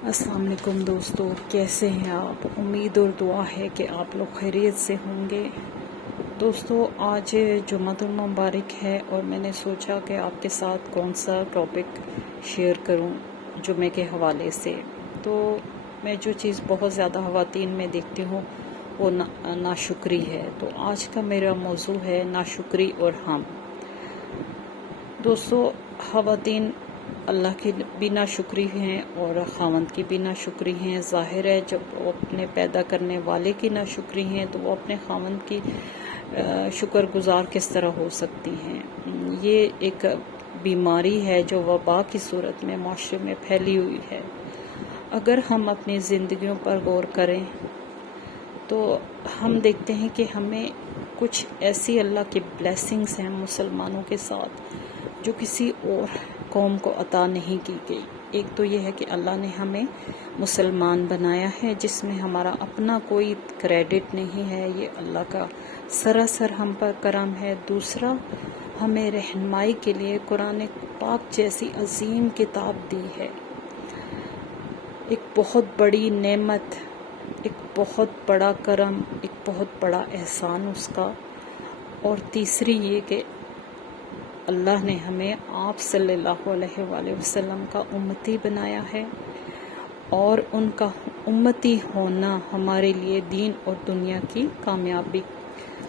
अस्सलाम वालेकुम दोस्तों, कैसे हैं आप। उम्मीद और दुआ है कि आप लोग खैरियत से होंगे। दोस्तों, आज जुम्मतुल मुबारक है और मैंने सोचा कि आपके साथ कौन सा टॉपिक शेयर करूं जुम्मे के हवाले से। तो मैं जो चीज़ बहुत ज़्यादा ख़वातीन में देखती हूँ वो नाशुक्री है। तो आज का मेरा मौजू है नाशुक्री और हम। दोस्तों, ख़वातीन अल्लाह की भी नाशुक्री हैं और खावंद की भी नाशुक्री हैं। ज़ाहिर है जब वो अपने पैदा करने वाले की नाशुक्री हैं तो वो अपने खावंद की शुक्रगुजार किस तरह हो सकती हैं। ये एक बीमारी है जो वबा की सूरत में माशरे में फैली हुई है। अगर हम अपनी ज़िंदगियों पर गौर करें तो हम देखते हैं कि हमें कुछ ऐसी अल्लाह की ब्लेसिंग्स हैं मुसलमानों के साथ जो किसी और कौम को अता नहीं की गई। एक तो ये है कि अल्लाह ने हमें मुसलमान बनाया है जिसमें हमारा अपना कोई क्रेडिट नहीं है, ये अल्लाह का सरासर हम पर करम है। दूसरा, हमें रहनुमाई के लिए कुरान पाक जैसी अजीम किताब दी है, एक बहुत बड़ी नेमत, एक बहुत बड़ा करम, एक बहुत बड़ा एहसान उसका। और तीसरी ये कि अल्लाह ने हमें आप सल्लल्लाहु अलैहि वसल्लम का उम्मती बनाया है और उनका उम्मती होना हमारे लिए दीन और दुनिया की कामयाबी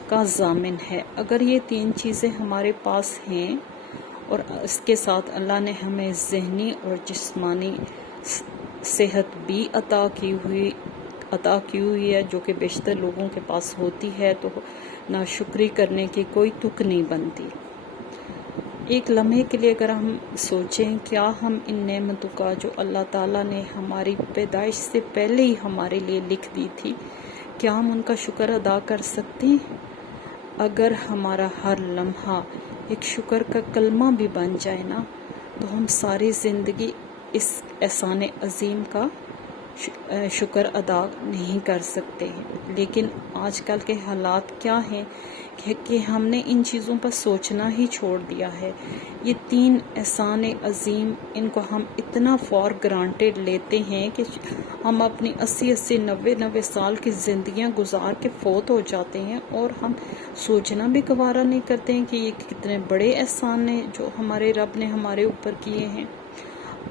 का ज़ामिन है। अगर ये तीन चीज़ें हमारे पास हैं और इसके साथ अल्लाह ने हमें ज़हनी और जिस्मानी सेहत भी अता की हुई है, जो कि बेशतर लोगों के पास होती है, तो नाशुक्री करने की कोई तुक नहीं बनती। एक लम्हे के लिए अगर हम सोचें, क्या हम इन नेमतों का जो अल्लाह ताला ने हमारी पैदाइश से पहले ही हमारे लिए लिख दी थी, क्या हम उनका शुक्र अदा कर सकते हैं? अगर हमारा हर लम्हा एक शुक्र का कलमा भी बन जाए ना, तो हम सारी ज़िंदगी इस एहसान अजीम का शुक्र अदा नहीं कर सकते हैं। लेकिन आजकल के हालात क्या हैं कि हमने इन चीज़ों पर सोचना ही छोड़ दिया है। ये तीन एहसान अजीम, इनको हम इतना फॉर ग्रांटेड लेते हैं कि हम अपनी 80-80, 90-90 साल की ज़िंदगियां गुजार के फोत हो जाते हैं और हम सोचना भी गवारा नहीं करते हैं कि ये कितने बड़े एहसान हैं जो हमारे रब ने हमारे ऊपर किए हैं।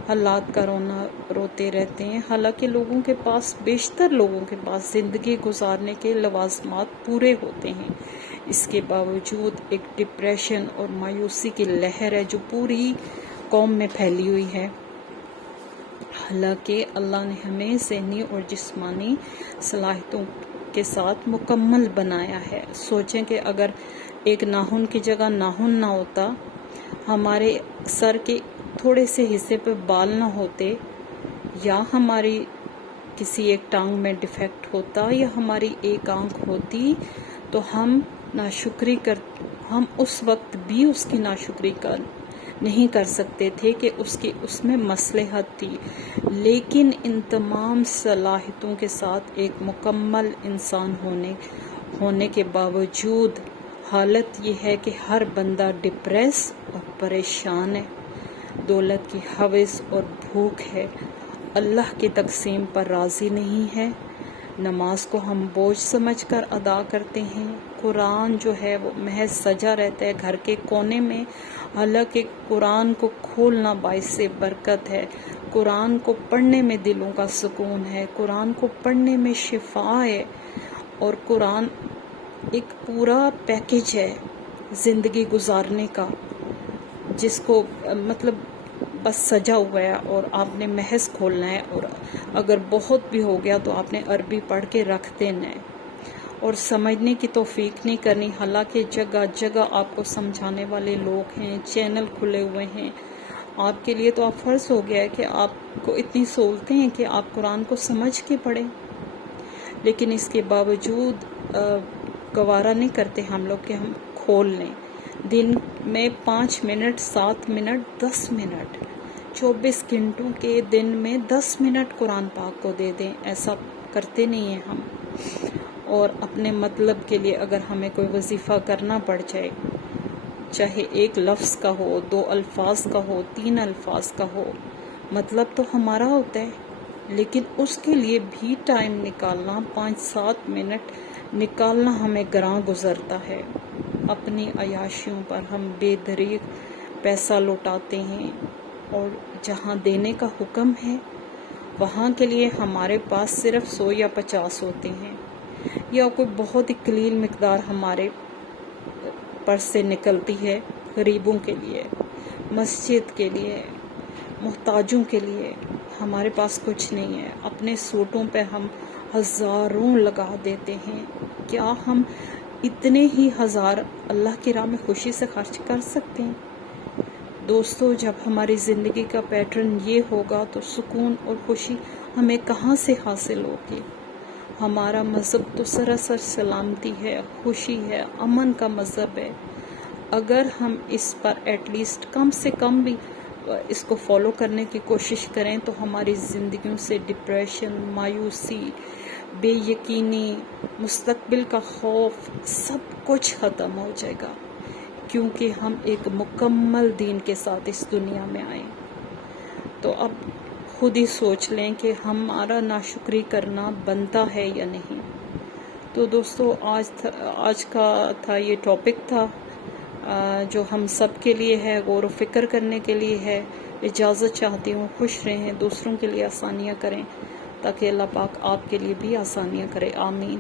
हालात का रोते रहते हैं। हालांकि लोगों के पास, बेशतर लोगों के पास ज़िंदगी गुजारने के लवाजमात पूरे होते हैं, इसके बावजूद एक डिप्रेशन और मायूसी की लहर है जो पूरी कौम में फैली हुई है। हालांकि अल्लाह ने हमें ज़हनी और जिस्मानी सलाहियतों के साथ मुकम्मल बनाया है। सोचें कि अगर एक नाखून की जगह नाखून ना होता, हमारे सर के थोड़े से हिस्से पे बाल ना होते, या हमारी किसी एक टांग में डिफेक्ट होता, या हमारी एक आंख होती, तो हम उस वक्त भी उसकी नाशुक्री नहीं कर सकते थे कि उसमें मसलहत थी। लेकिन इन तमाम सलाहियतों के साथ एक मुकम्मल इंसान होने के बावजूद हालत ये है कि हर बंदा डिप्रेस और परेशान है। दौलत की हवस और भूख है, अल्लाह की तकसीम पर राज़ी नहीं है। नमाज को हम बोझ समझकर अदा करते हैं। कुरान जो है वो महज सजा रहता है घर के कोने में। हालांकि कुरान को खोलना बाइस से बरकत है, कुरान को पढ़ने में दिलों का सुकून है, कुरान को पढ़ने में शिफा है। और कुरान एक पूरा पैकेज है ज़िंदगी गुजारने का, जिसको मतलब बस सजा हुआ है और आपने महज खोलना है। और अगर बहुत भी हो गया तो आपने अरबी पढ़ के रख देना है और समझने की तौफीक नहीं करनी। हालांकि जगह जगह आपको समझाने वाले लोग हैं, चैनल खुले हुए हैं आपके लिए, तो आप फ़र्ज़ हो गया है कि आपको इतनी सहूलतें हैं कि आप कुरान को समझ के पढ़ें। लेकिन इसके बावजूद गवारा नहीं करते हम लोग कि हम खोल लें। दिन में 5 मिनट, 7 मिनट, 10 मिनट, 24 घंटों के दिन में 10 मिनट कुरान पाक को दे दें। ऐसा करते नहीं हैं हम। और अपने मतलब के लिए अगर हमें कोई वजीफ़ा करना पड़ जाए, चाहे एक लफ्ज़ का हो, 2 अल्फाज का हो, 3 अल्फाज का हो, मतलब तो हमारा होता है, لیکن اس کے لیے بھی ٹائم نکالنا، 5-7 منٹ نکالنا ہمیں گراں گزرتا ہے۔ اپنی عیاشیوں پر ہم بے دریغ پیسہ لوٹاتے ہیں، اور جہاں دینے کا حکم ہے وہاں کے لیے ہمارے پاس صرف 100 یا 50 ہوتے ہیں، یا کوئی بہت ہی قلیل مقدار ہمارے پرس سے نکلتی ہے غریبوں کے لیے، مسجد کے لیے، محتاجوں کے لیے۔ ہمارے پاس کچھ نہیں ہے۔ اپنے سوٹوں پہ ہم ہزاروں لگا دیتے ہیں، کیا ہم اتنے ہی ہزار اللہ کی راہ میں خوشی سے خرچ کر سکتے ہیں؟ دوستو، جب ہماری زندگی کا پیٹرن یہ ہوگا تو سکون اور خوشی ہمیں کہاں سے حاصل ہوگی؟ ہمارا مذہب تو سراسر سلامتی ہے، خوشی ہے، امن کا مذہب ہے۔ اگر ہم اس پر ایٹ لیسٹ کم سے کم بھی اس کو فالو کرنے کی کوشش کریں تو ہماری زندگیوں سے ڈپریشن، مایوسی، بے یقینی، مستقبل کا خوف، سب کچھ ختم ہو جائے گا، کیونکہ ہم ایک مکمل دین کے ساتھ اس دنیا میں آئے۔ تو اب خود ہی سوچ لیں کہ ہمارا ناشکری کرنا بنتا ہے یا نہیں۔ تو دوستو، آج کا یہ ٹاپک تھا جو ہم سب کے لیے ہے، غور و فکر کرنے کے لیے ہے۔ اجازت چاہتی ہوں، خوش رہیں، دوسروں کے لیے آسانیاں کریں، تاکہ اللہ پاک آپ کے لیے بھی آسانیاں کرے۔ آمین۔